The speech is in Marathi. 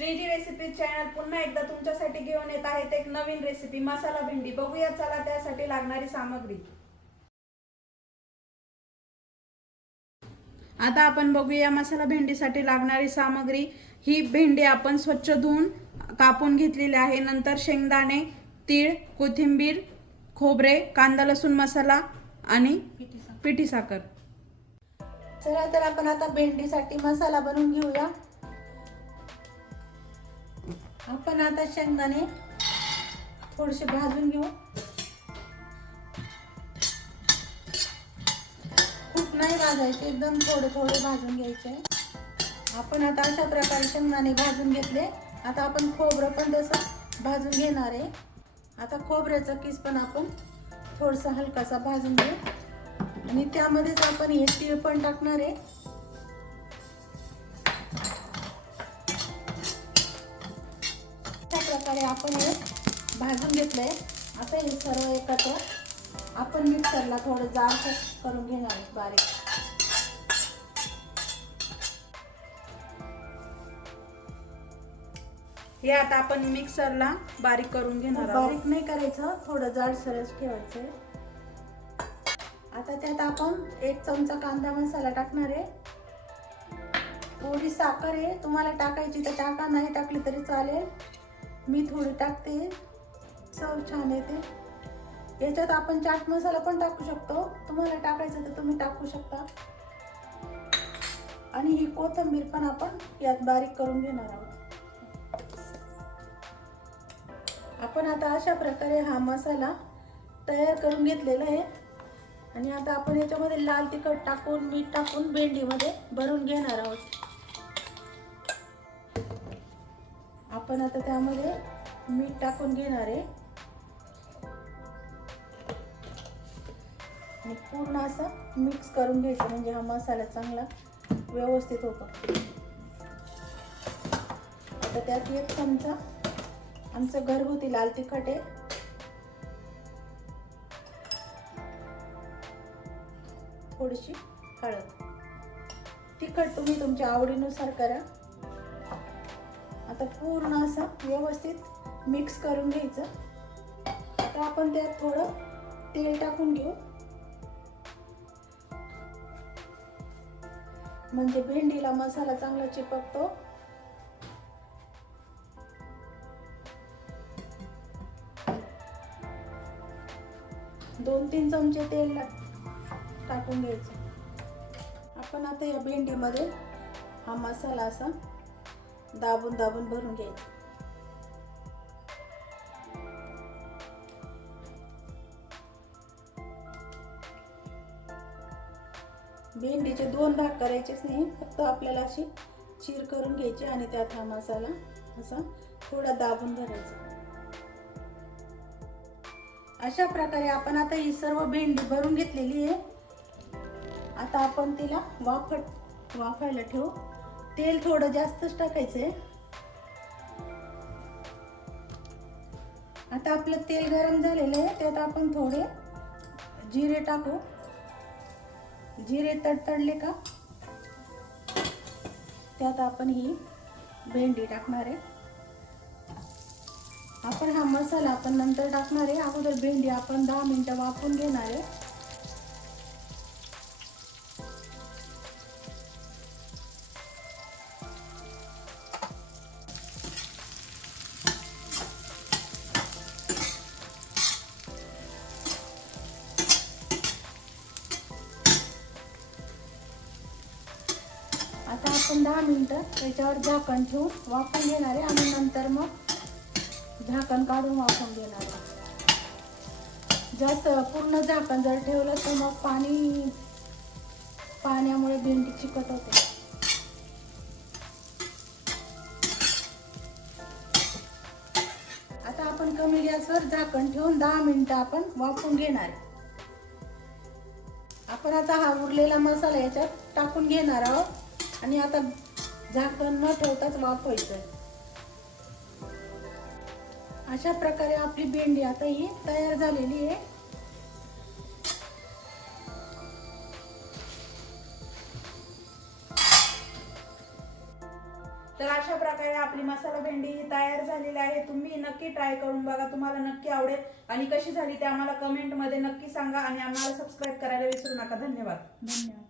यूट्यूब चॅनल पुन्हा एकदा तुमच्यासाठी घेऊन येत आहेत एक नवीन रेसिपी मसाला भेंडी. बघूया चला त्यासाठी लागणारी सामग्री. आता आपण बघूया मसाला भेंडीसाठी लागणारी सामग्री. ही भेंडी आपण स्वच्छ धुवून कापून घेतलेली आहे. नंतर शेंगदाणे तीळ कोथिंबीर खोबरे कांदा लसूण मसाला आणि पिठी साखर. चला तर आपण आता भेंडीसाठी मसाला बनवून घेऊया. आपण आता शेंगदाणे थोडेसे भाजून घेऊ. खूप नाही भाजायचे एकदम थोडे थोडे भाजून घ्यायचे. आपण आता अशा प्रकारे शेंगदाणे भाजून घेतले. आता आपण खोबरं पण तसं भाजून घेणार आहे. आता खोबऱ्याचा किस पण आपण थोडसा हलकासा भाजून घेऊ. आणि त्यामध्येच आपण हे तीळ पण टाकणार आहे. प्रकारे आपण हे भाजून घेतलंय आता हे सर्व एकत्र आपण मिक्सरला थोडं जाड करून घेणार आहे बारीक. हे आता आपण मिक्सरला बारीक करून घेणार बारीक नाही करायचं थोडं जाड सरस ठेवायचं आता त्यात आपण एक चमचा कांदा मसाला टाकणार आहे. थोडी साखर आहे तुम्हाला टाकायची तर टाका नाही टाकली तरी चालेल. मी थोडी टाकते. चव छान येते. याच्यात आपण चाट मसाला पण टाकू शकतो. तुम्हाला टाकायचं तर तुम्ही टाकू शकता. आणि ही कोथिंबीर पण आपण यात बारीक करून घेणार आहोत. आपण आता अशा प्रकारे हा मसाला तयार करून घेतलेला आहे. आणि आता आपण याच्यामध्ये लाल तिखट टाकून मीठ टाकून भेंडीमध्ये भरून घेणार आहोत. आपण आता त्यामध्ये मीठ टाकून घेणार आहे. आणि पूर्ण असं मिक्स करून घ्यायचं म्हणजे हा मसाला चांगला व्यवस्थित होतो. आता त्यात एक चमचा आमचं घरगुती लाल तिखट आहे. थोडीशी हळद. तिखट तुम्ही तुमच्या आवडीनुसार करा. आता पूर्ण असं व्यवस्थित मिक्स करून घ्यायचं. आता आपण त्यात थोडं तेल टाकून घेऊ. म्हणजे भेंडीला मसाला चांगला चिपकतो. दोन तीन चमचे तेल टाकून घ्यायचं. आपण आता या भेंडीमध्ये हा मसाला असा दाबून दाबून भरून घ्यायचं. भेंडीचे दोन भाग करायचेच नाही फक्त आपल्याला अशी चीर करून घ्यायची आणि त्यात हा मसाला असा थोडा दाबून भरायचा. अशा प्रकारे आपण आता ही सर्व भेंडी भरून घेतलेली आहे. आता आपण तिला वाफट वाफायला ठेवू. तेल थोडं जास्तच टाकायचंय. आता आपलं तेल गरम झालेलं आहे त्यात आपण थोडे जिरे टाकू. जिरे तडतडले का? त्यात आपण ही भेंडी टाकणार आहे. आपण हा मसाला आपण नंतर टाकणार आहे. अगोदर भेंडी आपण दहा मिनिटं वाफून घेणार आहे. आपण दहा मिनिटं त्याच्यावर झाकण ठेवून वाफून घेणार आहे आणि नंतर मग झाकण काढून वाफून घेणार. आहे जास्त पूर्ण झाकण जर ठेवलं तर मग पाणी पाण्यामुळे भेंडी चिकट होते. आता आपण कमी गॅसवर झाकण ठेवून दहा मिनिटं आपण वाफून घेणार. आपण आता हा उरलेला मसाला याच्यात टाकून घेणार आहोत. आणि आता झाकण न ठेवताच वाफवायचं आहे. अशा प्रकारे आपली भेंडी आता ही तयार झालेली आहे. तर अशा प्रकारे आपली मसाला भेंडी ही तयार झालेली आहे. तुम्ही नक्की ट्राय करून बघा तुम्हाला नक्की आवडेल. आणि कशी झाली ते आम्हाला कमेंटमध्ये नक्की सांगा आणि आम्हाला सबस्क्राईब करायला विसरू नका. धन्यवाद. धन्यवाद.